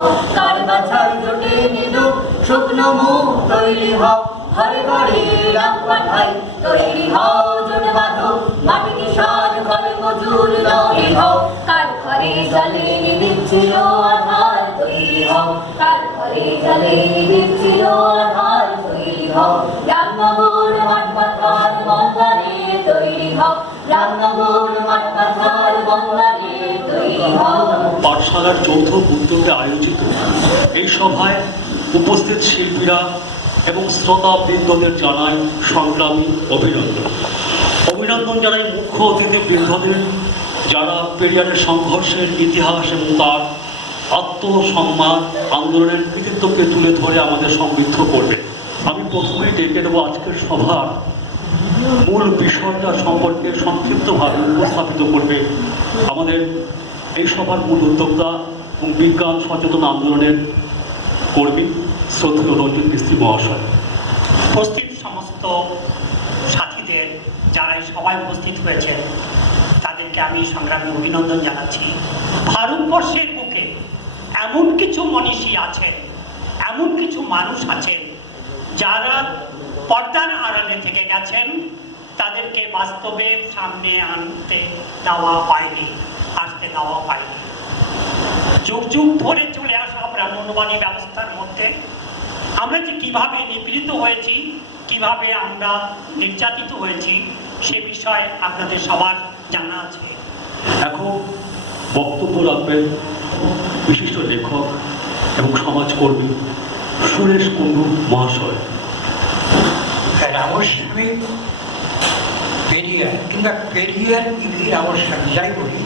কাল বাছার জোটে নিদু, শুকনো মুখ তৈরি হও। ঘরে ঘরে রাম পাঠাই, তৈরি হও জোট বাঁধো। মাটি কিষান ঘরে মজুর তৈরি হও। কাল ঘরে জলে দিচ্ছিল আধার তৈরি হও। কার ঘরে জলে দিচ্ছিল আধার পাঠশালার যৌথ উদ্যোগে আয়োজিত। এই সভায় উপস্থিত শিল্পীরা এবং শ্রোতা বৃন্দদের জানায় সংগ্রামী অভিনন্দন। অভিনন্দন জানাই মুখ্য অতিথি বৃন্দদের, যারা পেরিয়ারের সংঘর্ষের ইতিহাস এবং তার আত্মসম্মান আন্দোলনের কৃতিত্বকে তুলে ধরে আমাদের সমৃদ্ধ করবে। আমি প্রথমেই ডেকে দেবো আজকের সভার মূল বিষয়টা সম্পর্কে সংক্ষিপ্তভাবে উপস্থাপিত করবে আমাদের এই সভার মূল উদ্যোক্তা এবং বিজ্ঞান সচেতন আন্দোলনের কর্মী শ্রদ্ধেয় রঞ্জিত মিস্ত্রি মহাশয়। উপস্থিত সমস্ত সাথীদের যারা সবাই উপস্থিত হয়েছেন তাদেরকে আমি সংগ্রামী অভিনন্দন জানাচ্ছি। ভারতবর্ষের বুকে এমন কিছু মনীষী আছেন, এমন কিছু মানুষ আছেন, যারা পর্দার আড়ালে থেকে গেছেন, তাদেরকে বাস্তবের সামনে আনতে দেওয়া হয়নি। আসতে দেওয়া হয়নি। যুগ যুগ ধরে চলে আসা আমরা ব্রাহ্মণবাণী ব্যবস্থার মধ্যে। আমরা যে কীভাবে নিপীড়িত হয়েছি কীভাবে আমরা নির্যাতিত হয়েছি সে বিষয়ে আপনাদের সবার জানা আছে। এখন বক্তব্য রাখবেন বিশিষ্ট লেখক এবং সমাজকর্মী সুরেশ কুণ্ডু মহাশয়। রামস্বামী পেরিয়ার কিংবা পেরিয়ার ইভি রামস্বামী যাই বলি।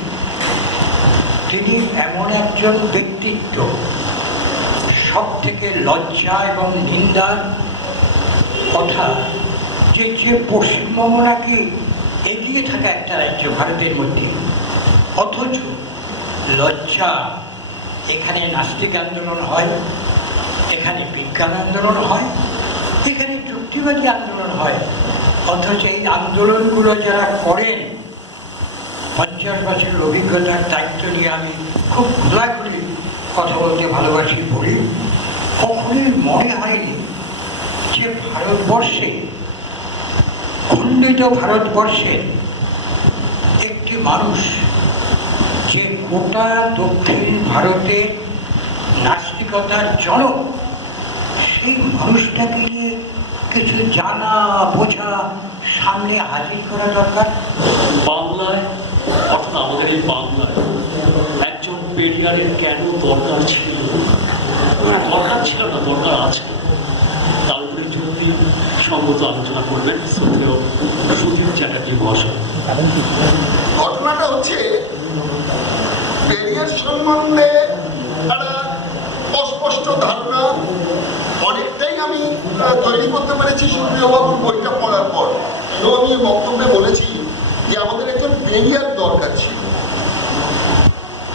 তিনি এমন একজন ব্যক্তিত্ব সব থেকে লজ্জা এবং নিন্দার কথা যে যে পশ্চিমবঙ্গ নাকি এগিয়ে থাকা একটা রাজ্য ভারতের মধ্যে। অথচ লজ্জা, এখানে নাস্তিক আন্দোলন হয়, এখানে বিজ্ঞান আন্দোলন হয়, এখানে যুক্তিবাদী আন্দোলন হয়। অথচ এই আন্দোলনগুলো যারা করেন পঞ্চাশ বছরের অভিজ্ঞতার দায়িত্ব নিয়ে আমি খুব খোলাখুলি কথা বলতে ভালোবাসি বলি। কখনোই মনে হয়নি যে ভারতবর্ষে, খণ্ডিত ভারতবর্ষে একটি মানুষ যে গোটা দক্ষিণ ভারতের নাস্তিকতার জনক, সেই মানুষটাকে নিয়ে কিছু জানা বোঝা সামনে হাজির করা দরকার? বাংলায় আমাদের এই বাংলায় একজন পেরিয়ারের কেন দরকার ছিল? দরকার ছিল না, দরকার আছে। তার উপরে যুক্তি সঙ্গত আলোচনা করবেন। শ্রদ্ধেয় সুধীর চ্যাটার্জি মহাশয়। ঘটনাটা হচ্ছে, পেরিয়ার সম্বন্ধে অস্পষ্ট ধারণা। অনেকটাই আমি তৈরি করতে পেরেছি, সুপ্রিয়বাবুর বইটা পড়ার পর। এবং আমি বক্তব্যে বলেছি যে আমাদের পেরিয়ার দরকার ছিল।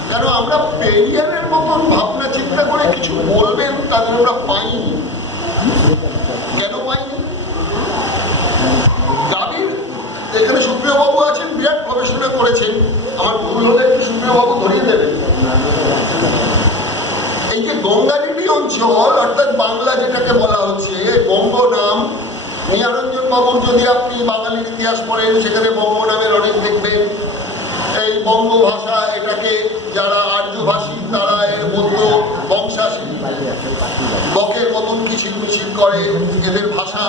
কেন আমরা পেরিয়ারের মতন ভাবনা চিন্তা করে কিছু বলবেন তাদের আমরা পাইনি কেন পাইনি গাড়ির এখানে সুপ্রিয়বাবু আছেন, বিরাট গবেষণা করেছেন। আমার ভুল হলে একটু সুপ্রিয়বাবু ধরিয়ে দেবেন। এই যে গঙ্গারিডি অঞ্চল, অর্থাৎ বাংলা যেটাকে বলা হচ্ছে বঙ্গ নাম নিয়ারঞ্জন বাবুর যদি আপনি বাঙালির ইতিহাস পড়েন, সেখানে বঙ্গ নামের অনেক দেখবেন। এই বঙ্গ ভাষা এটাকে যারা আর্যভাষী, তারা এর মধ্য বংশাসী বকের মতন কিচির মিছিল করে এদের ভাষা,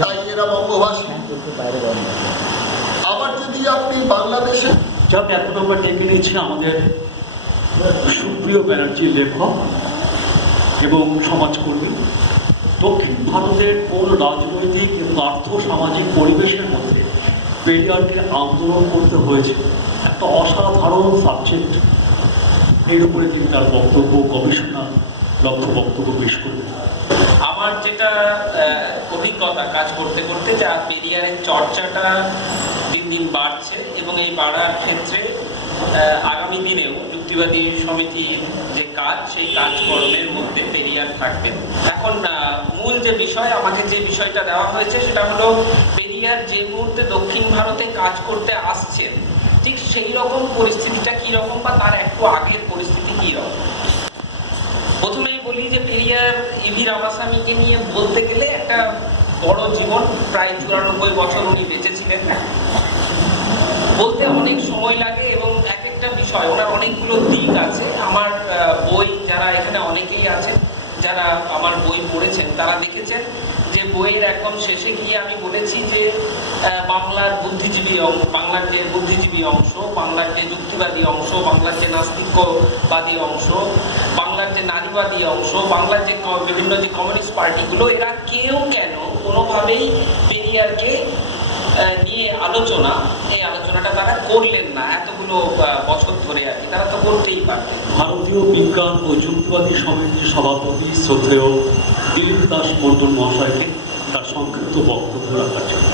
তাই এরা বঙ্গভাষী। আবার যদি আপনি বাংলাদেশে যাকে এখন নম্বর ডেকে নিয়েছি আমাদের সুপ্রিয় ব্যানার্জির লেখক এবং সমাজকর্মী। দক্ষিণ ভারতের কোন রাজনৈতিক এবং আর্থ সামাজিক পরিবেশের মধ্যে পেরিয়ারকে আন্দোলন করতে হয়েছে? একটা অসাধারণ সাবজেক্ট এর উপরে তিনি তার বক্তব্য গবেষণা লব্ধ বক্তব্য পেশ করবেন আমার যেটা অভিজ্ঞতা কাজ করতে করতে যা পেরিয়ারের চর্চাটা দিন দিন বাড়ছে এবং এই বাড়ার ক্ষেত্রে আগামী দিনেও যুক্তিবাদী সমিতির যে কাজ সেই কাজকর্মের মধ্যে পেরিয়ার থাকবে। এখন আহ, মূল যে বিষয় আমাকে যে বিষয়টা দেওয়া হয়েছে, সেটা হলো পেরিয়ার যে মুহূর্তে দক্ষিণ ভারতে কাজ করতে আসছেন ঠিক সেই রকম পরিস্থিতিটা কী রকম বা তার একটু আগের পরিস্থিতি কী রকম? প্রথমেই বলি যে পেরিয়ার ইভি রামাস্বামীকে নিয়ে বলতে গেলে একটা বড় জীবন, প্রায় চুরানব্বই বছর উনি বেঁচেছিলেন। বলতে অনেক সময় লাগে এবং এক একটা বিষয়, ওনার অনেকগুলো দিক আছে। আমার বই যারা এখানে অনেকেই আছে যারা আমার বই পড়েছেন, তারা দেখেছেন যে বইয়ের একদম শেষে গিয়ে আমি বলেছি যে বাংলার বুদ্ধিজীবী অংশ বাংলার যে বুদ্ধিজীবী অংশ, বাংলার যে যুক্তিবাদী অংশ, বাংলার যে নাস্তিকবাদী অংশ, বাংলার যে নারীবাদী অংশ, বাংলার যে বিভিন্ন যে কমিউনিস্ট পার্টিগুলো, এরা কেউ কেন কোনোভাবেই পেরিয়ারকে নিয়ে আলোচনা এই আলোচনাটা তারা করলেন না এতগুলো বছর ধরে আর কি। তারা তো করতেই পারতেন। ভারতীয় বিজ্ঞান ও যুক্তিবাদী সমিতির সভাপতি শ্রদ্ধেয় দিলীপ দাস মন্ডল মহাশয়কে তার সংক্ষিপ্ত বক্তব্য রাখার জন্য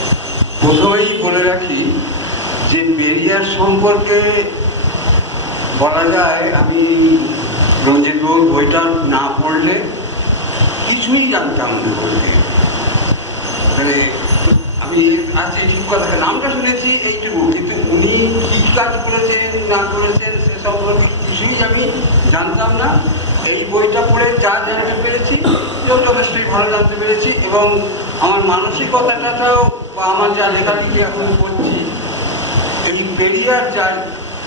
প্রথমেই বলে রাখি যে পেরিয়ার সম্পর্কে বলা যায় আমি রঞ্জিত বাবুর বইটা না পড়লে কিছুই জানতাম না বলতে মানে আমি আজকে এইটুকু কথা নামটা শুনেছি, এইটুকু। কিন্তু উনি কি কাজ করেছেন, না করেছেন, সে সম্পর্কে কিছুই আমি জানতাম না। এই বইটা পড়ে যা জানতে পেরেছি, সেও যথেষ্টই ভালো জানতে পেরেছি এবং আমার মানসিকতাটাও বা আমার যা লেখালেখি এখন করছি, এই পেরিয়ার যা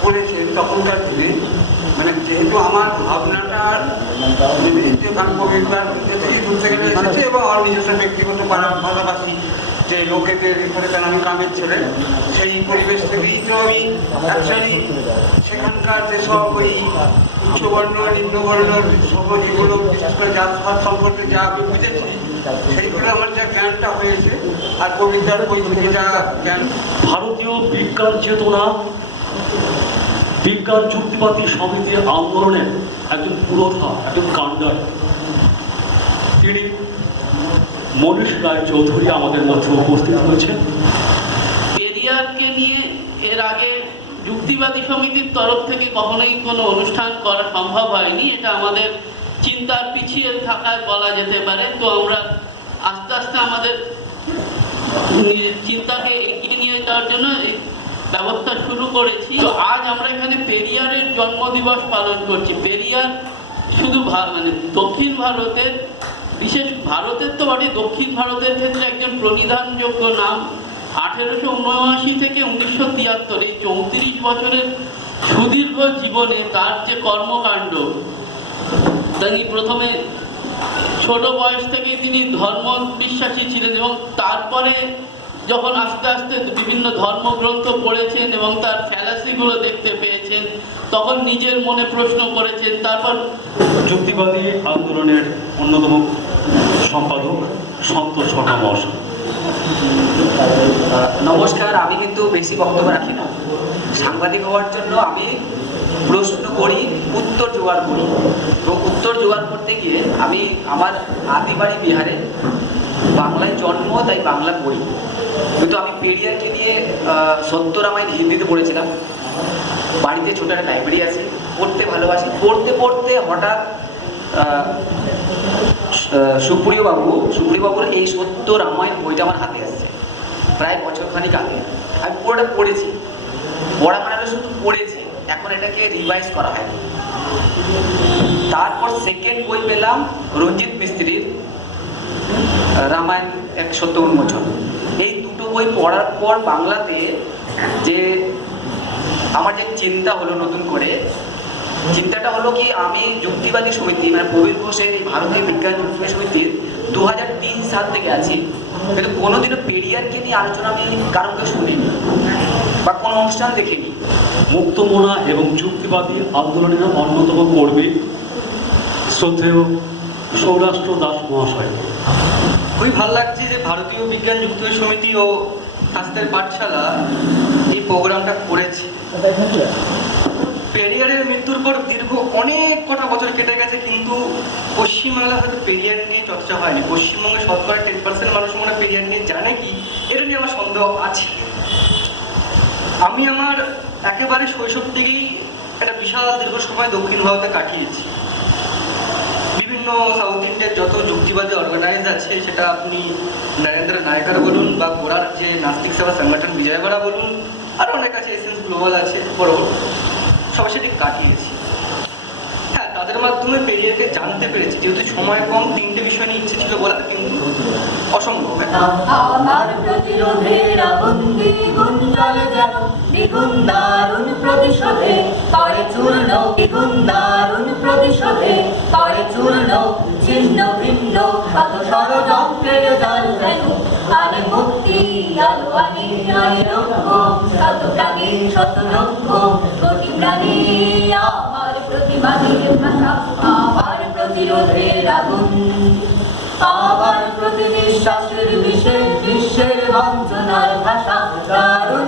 করেছেন তখনকার দিনে মানে যেহেতু আমার ভাবনাটা গান কবিতার থেকেই দূর থেকে এসেছে এবং আমার নিজস্ব ব্যক্তিগত পাশাপাশি যে লোকেদের এখানে কারণ আমি গ্রামের ছেলে সেই পরিবেশ থেকেই তো আমি অ্যাকচুয়ালি সেখানকার যেসব ওই উচ্চবর্ণ নিম্নবর্ণ সব এগুলো বিশেষ করে জাতপাত সম্পর্কে যা আমি বুঝেছি, সেইগুলো আমার যা জ্ঞানটা হয়েছে আর কবিতার বই থেকে যা জ্ঞান। ভারতীয় বিজ্ঞান চেতনা, বিজ্ঞান যুক্তিবাদী সমিতির আন্দোলনের একজন পুরোধা, একজন কাণ্ডার। মনীষ রায় চৌধুরী আমাদের মধ্যে উপস্থিত হয়েছেন। পেরিয়ারকে নিয়ে এর আগে যুক্তিবাদী সমিতির তরফ থেকে কখনোই কোনো অনুষ্ঠান করা সম্ভব হয়নি। এটা আমাদের চিন্তার পিছিয়ে থাকায় বলা যেতে পারে। তো আমরা আস্তে আস্তে আমাদের চিন্তাকে এগিয়ে নিয়ে যাওয়ার জন্য ব্যবস্থা শুরু করেছি। তো আজ আমরা এখানে পেরিয়ারের জন্মদিবস পালন করছি। পেরিয়ার শুধু মানে দক্ষিণ ভারতের বিশেষ ভারতের তো বটে দক্ষিণ ভারতের ক্ষেত্রে একজন প্রণিধানযোগ্য নাম আঠেরোশো উনআশি থেকে উনিশশো তিয়াত্তর, এই চৌত্রিশ বছরের সুদীর্ঘ জীবনে তার যে কর্মকাণ্ড, তিনি প্রথমে ছোট বয়স থেকেই তিনি ধর্ম বিশ্বাসী ছিলেন এবং তারপরে যখন আস্তে আস্তে বিভিন্ন ধর্মগ্রন্থ পড়েছেন এবং তার ফ্যালাসিগুলো দেখতে পেয়েছেন, তখন নিজের মনে প্রশ্ন করেছেন, তারপর যুক্তিবাদী আন্দোলনের অন্যতম সম্পাদক সন্তোষ শর্মা মহাশয় নমস্কার, আমি কিন্তু বেশি বক্তব্য রাখি না। সাংবাদিক হওয়ার জন্য আমি প্রশ্ন করি, উত্তর জোগাড় করি। এবং উত্তর জোগাড় করতে গিয়ে আমি আমার আদি বাড়ি বিহারে বাংলায় জন্ম, তাই বাংলা পড়ি। কিন্তু আমি পেরিয়ারকে নিয়ে সত্য রামায়ণ হিন্দিতে পড়েছিলাম। বাড়িতে ছোট একটা লাইব্রেরি আছে, পড়তে ভালোবাসি। পড়তে পড়তে হঠাৎ সুপ্রিয় বাবু সুপ্রিয় বাবুর এই সত্য রামায়ণ বইটা আমার হাতে আসছে। প্রায় বছর খানিক আগে। আমি পুরোটা পড়েছি। পড়া মানে শুধু পড়েছি। এখন এটাকে রিভাইজ করা হয়। তারপর সেকেন্ড বই পেলাম রঞ্জিত মিস্ত্রির রামায়ণ এক সত্য উন্মোচন। এই দুটো বই পড়ার পর বাংলাতে যে আমার যে চিন্তা হলো নতুন করে চিন্তাটা হলো কি আমি যুক্তিবাদী সমিতি মানে প্রবীর ঘোষের ভারতীয় বিজ্ঞান যুক্তিবাদী সমিতির দু সাল থেকে আছি। কিন্তু কোনোদিনও পেরিয়ারকে নিয়ে আলোচনা আমি কারোকে শুনিনি বা কোনো অনুষ্ঠান দেখিনি। মুক্তমনা এবং যুক্তিবাদী আন্দোলনের অন্যতম কর্মী শ্রদ্ধেয় সৌরাষ্ট্র দাস মহাশয়। খুবই ভালো লাগছে যে ভারতীয় বিজ্ঞান যুক্ত সমিতি ও হাসদের পাঠশালা এই প্রোগ্রামটা করেছে। পেরিয়ারের মৃত্যুর পর দীর্ঘ অনেক কটা বছর কেটে গেছে, কিন্তু পশ্চিমবাংলা হয়তো পেরিয়ার নিয়ে চর্চা হয়নি। পশ্চিমবঙ্গে শতকরা টেন পার্সেন্ট মানুষ মনে পেরিয়ার নিয়ে জানে কি, এটা নিয়ে আমার সন্দেহ আছে। আমি আমার একেবারে শৈশব থেকেই একটা বিশাল দীর্ঘ সময় দক্ষিণ ভারতে কাটিয়েছি। বিভিন্ন সাউথ ইন্ডিয়ার যত যুক্তিবাদী অর্গানাইজ আছে, সেটা আপনি নরেন্দ্র নায়কার বলুন বা গোড়ার যে নাস্তিক সেবা সংগঠন বিজয়বাড়া বলুন আর অনেক আছে এসেন্স গ্লোবাল আছে বড়। সবার সেটি কাটিয়েছি। হ্যাঁ তাদের মাধ্যমে পেরিয়ারকে জানতে পেরেছি, যেহেতু সময় কম, তিনটে বিষয় নিয়ে ইচ্ছে ছিল বলা, কিন্তু অসম্ভব। যেন দ্বিগুণ দারুণ প্রতিশোধে করে চূর্ণ দ্বিগুণ দারুণ প্রতিশোধে করে চূর্ণ ছিন্ন, ভিন্ন শত ষড়যন্ত্রের জাল যেন আনে মুক্তি, আলো আনে আনে লক্ষ্য শত প্রাণী শত লক্ষ্য কোটি প্রাণী আমার প্রতিবাদের ভাষা আমার প্রতিরোধের আগুন আবার প্রতি বিশ্বাসের বিষে বিশ্বের বঞ্চনার ভাষা, দারুণ